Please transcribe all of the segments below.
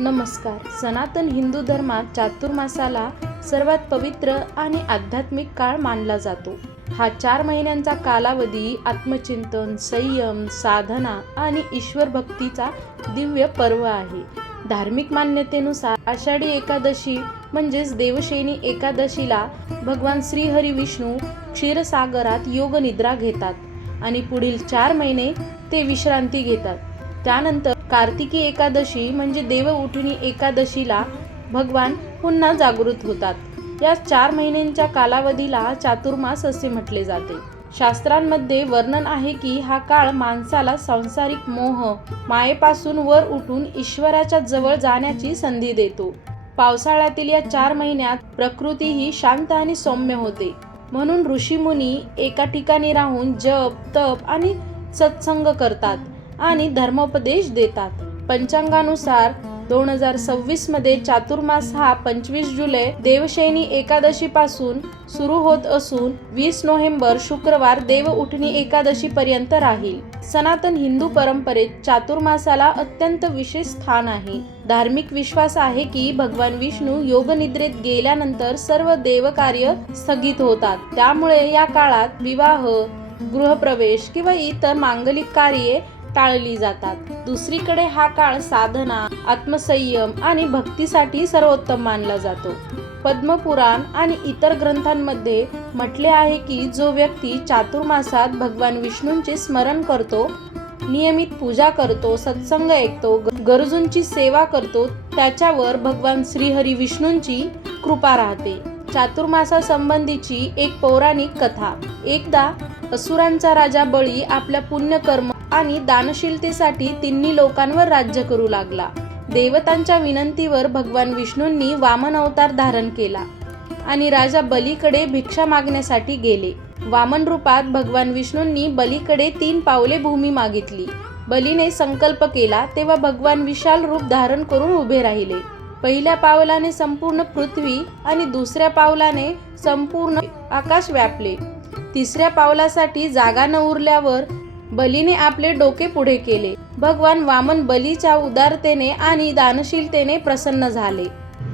नमस्कार. सनातन हिंदू धर्मात चातुर्मासाला सर्वात पवित्र आणि आध्यात्मिक काळ मानला जातो. हा 4 महिन्यांचा कालावधी आत्मचिंतन, संयम, साधना आणि ईश्वर भक्तीचा दिव्य पर्व आहे. धार्मिक मान्यतेनुसार आषाढी एकादशी म्हणजेच देवशयनी एकादशीला भगवान श्रीहरी विष्णू क्षीरसागरात योग निद्रा घेतात आणि पुढील 4 महिने ते विश्रांती घेतात. त्यानंतर कार्तिकी एकादशी म्हणजे देवउठणी एकादशीला भगवान पुन्हा जागृत होतात. या 4 महिन्यांच्या कालावधीला चातुर्मास असे म्हटले जाते. शास्त्रांमध्ये वर्णन आहे की हा काळ माणसाला सांसारिक मोह मायेपासून वर उठून ईश्वराच्या जवळ जाण्याची संधी देतो. पावसाळ्यातील या 4 महिन्यात प्रकृती ही शांत आणि सौम्य होते. म्हणून ऋषीमुनी एका ठिकाणी राहून जप, तप आणि सत्संग करतात आणि धर्मोपदेश देतात. पंचांगानुसार 2026 मध्ये चातुर्मास हा 25 जुलै देवशयनी एकादशी पासून सुरू होत असून 20 नोव्हेंबर शुक्रवार देवउठणी एकादशी पर्यंत राहील. सनातन हिंदू परंपरेत चातुर्मासाला अत्यंत विशेष स्थान आहे. धार्मिक विश्वास आहे की भगवान विष्णू योगनिद्रेत गेल्यानंतर सर्व देवकार्य स्थगित होतात. त्यामुळे या काळात विवाह, गृहप्रवेश किंवा इतर मांगलिक कार्ये टाळली जातात. दुसरीकडे हा काळ साधना, आत्मसंयम आणि भक्तीसाठी सर्वोत्तम मानला जातो. पद्मपुराण आणि इतर ग्रंथांमध्ये म्हटले आहे की जो व्यक्ती चातुर्मासात भगवान विष्णूंचे स्मरण करतो, नियमित पूजा करतो, सत्संग ऐकतो, गरजूंची सेवा करतो, त्याच्यावर भगवान श्रीहरी विष्णूंची कृपा राहते. चातुर्मासासंबंधीची एक पौराणिक कथा. एकदा असुरांचा राजा बळी आपल्या पुण्यकर्म आणि दानशीलतेसाठी तिन्ही लोकांवर राज्य करू लागला. देवतांच्या विनंतीवर भगवान विष्णूंनी वामन अवतार धारण केला आणि राजा बलीकडे भिक्षा मागण्यासाठी गेले. वामन रूपात भगवान विष्णूंनी बलीकडे 3 पावले भूमी मागितली. बलीने संकल्प केला तेव्हा भगवान विशाल रूप धारण करून उभे राहिले. पहिल्या पावलाने संपूर्ण पृथ्वी आणि दुसऱ्या पावलाने संपूर्ण आकाश व्यापले. तिसऱ्या पावलासाठी जागा न उरल्यावर बलीने आपले डोके पुढे केले. भगवान वामन बलीच्या उदारतेने आणि दानशीलतेने प्रसन्न झाले.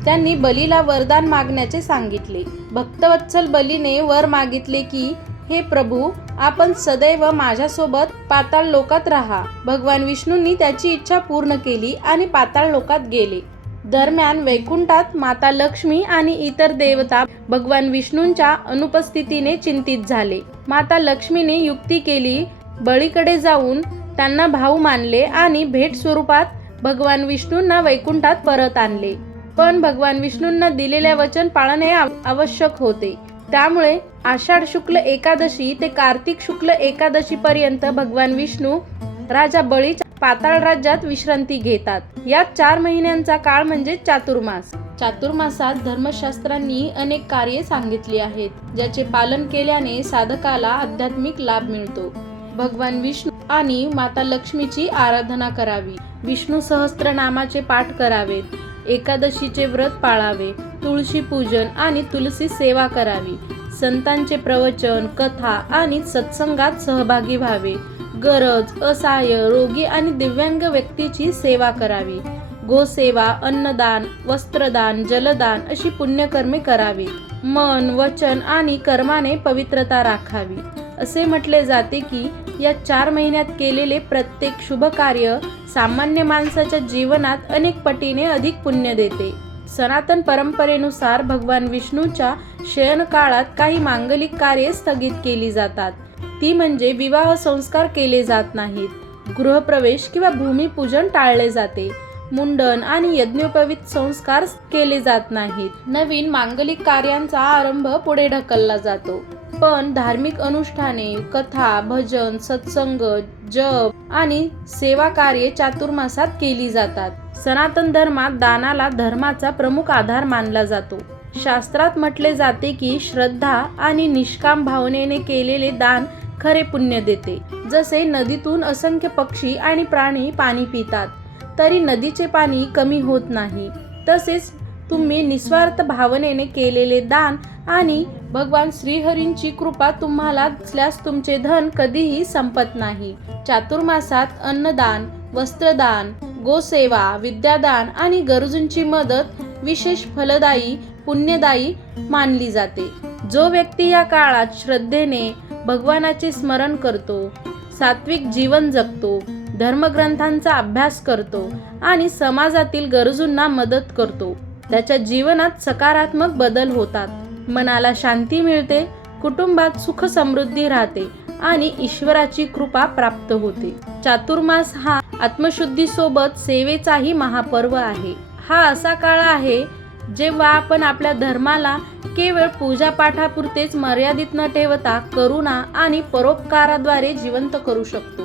त्यांनी बलीला वरदान मागण्याचे सांगितले. भक्तवत्सल बलीने वर मागितले की हे प्रभू, आपण सदैव माझ्यासोबत पाताळ लोकात राहा. भगवान विष्णूंनी त्याची इच्छा पूर्ण केली आणि पाताळ लोकात गेले. दरम्यान वैकुंठात माता लक्ष्मी आणि इतर देवता भगवान विष्णूंच्या अनुपस्थितीने चिंतित झाले. माता लक्ष्मीने युक्ती केली. बळीकडे जाऊन त्यांना भाऊ मानले आणि भेट स्वरूपात भगवान विष्णूंना वैकुंठात परत आणले. पण भगवान विष्णूंना दिलेले वचन पाळणे आवश्यक होते. त्यामुळे आषाढ शुक्ल एकादशी ते कार्तिक शुक्ल एकादशी पर्यंत भगवान विष्णू राजा बळीच्या पाताळ राज्यात विश्रांती घेतात. यात 4 महिन्यांचा काळ म्हणजे चातुर्मास. चातुर्मासात धर्मशास्त्रांनी अनेक कार्ये सांगितली आहेत, ज्याचे पालन केल्याने साधकाला आध्यात्मिक लाभ मिळतो. भगवान विष्णू आणि माता लक्ष्मीची आराधना करावी. विष्णू सहस्त्रनामाचे पाठ करावेत. एकादशीचे व्रत पाळावे. तुळशी पूजन आणि तुलसी सेवा करावी. संतांचे प्रवचन, कथा आणि सत्संगात सहभागी व्हावे. गरज, असहाय्य, रोगी आणि दिव्यांग व्यक्तीची सेवा करावी. गोसेवा, अन्नदान, वस्त्रदान, जलदान अशी पुण्यकर्मे करावी. मन, वचन आणि कर्माने पवित्रता राखावी. असे म्हटले जाते की या 4 महिन्यात केलेले प्रत्येक शुभ कार्य सामान्य माणसाच्या जीवनात अनेक पटीने अधिक पुण्य देते. सनातन परंपरेनुसार भगवान विष्णूच्या शयन काळात काही मांगलिक कार्ये स्थगित केली जातात. ती म्हणजे विवाह संस्कार केले जात नाहीत. गृहप्रवेश किंवा भूमिपूजन टाळले जाते. मुंडन आणि यज्ञोपवीत संस्कार केले जात नाहीत. नवीन मांगलिक कार्यांचा आरंभ पुढे ढकलला जातो. पण धार्मिक अनुष्ठाने, कथा, भजन, सत्संग, जप आणि सेवा कार्ये चातुर्मासात केली जातात. सनातन धर्मात दानाला धर्माचा प्रमुख आधार मानला जातो. शास्त्रात म्हटले जाते की श्रद्धा आणि निष्काम भावनेने केलेले दान खरे पुण्य देते. जसे नदीतून असंख्य पक्षी आणि प्राणी पाणी पितात तरी नदीचे पाणी कमी होत नाही, तसेच तुम्ही निस्वार्थ भावनेने केलेले दान आणि भगवान श्रीहरींची कृपा तुम्हाला असल्यास तुमचे धन कधीही संपत नाही. चातुर्मासात अन्नदान, वस्त्रदान, गोसेवा, विद्यादान आणि गरजूंची मदत विशेष फलदायी, पुण्यदायी मानली जाते. जो व्यक्ती या काळात श्रद्धेने भगवानाचे स्मरण करतो, सात्विक जीवन जगतो, धर्मग्रंथांचा अभ्यास करतो आणि समाजातील गरजूंना मदत करतो, त्याच्या जीवनात सकारात्मक बदल होतात. मनाला शांती मिळते, कुटुंबात सुख समृद्धी राहते आणि ईश्वराची कृपा प्राप्त होते. चातुर्मास हा आत्मशुद्धीसोबत सेवेचाही महापर्व आहे. हा असा काळ आहे जेव्हा आपण आपल्या धर्माला केवळ पूजापाठापुरतेच मर्यादित न ठेवता करुणा आणि परोपकाराद्वारे जिवंत करू शकतो.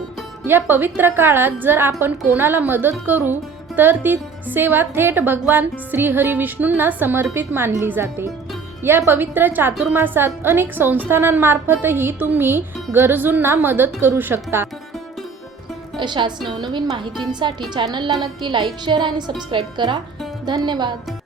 या पवित्र काळात जर आपण कोणाला मदत करू तर ती सेवा थेट भगवान श्रीहरी विष्णूंना समर्पित मानली जाते. या पवित्र चातुर्मासात अनेक संस्थानांमार्फतही तुम्ही गरजूंना मदत करू शकता. अशाच नवनवीन माहितींसाठी चॅनलला नक्की लाईक, शेअर आणि सबस्क्राईब करा. धन्यवाद.